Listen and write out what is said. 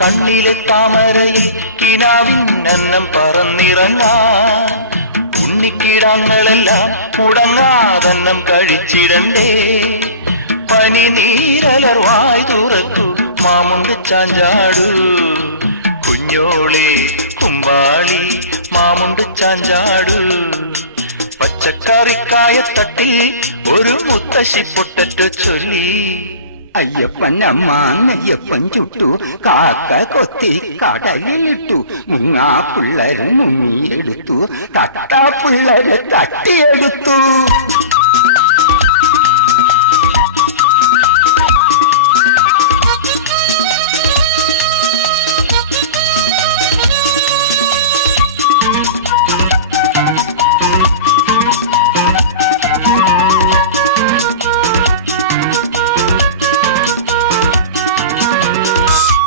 കണ്ണിലെ താമരയിൽ കിനാവിൻ അന്നം പറന്നിറങ്ങാൻ ഉണ്ണിക്കിടാങ്ങളെല്ലാം മുടങ്ങാതന്നം കഴിച്ചിടണ്ടേ. പനി നീരലർവായി തുറക്കൂ മാമുണ്ട് ചാഞ്ചാടു കുഞ്ഞോളെ കുമ്പാളി മാമുണ്ട് ചാഞ്ചാടു. പച്ചക്കറിക്കായത്തട്ടിൽ ഒരു മുത്തശ്ശി പൊട്ടറ്റോ ചൊല്ലി. അയ്യപ്പൻ അമ്മ നെയ്യപ്പൻ ചുട്ടു, കാക്ക കൊത്തി കടലിലിട്ടു, മുങ്ങാ പിള്ളേർ മുങ്ങിയെടുത്തു, തട്ടാ പിള്ളേര് തട്ടിയെടുത്തു.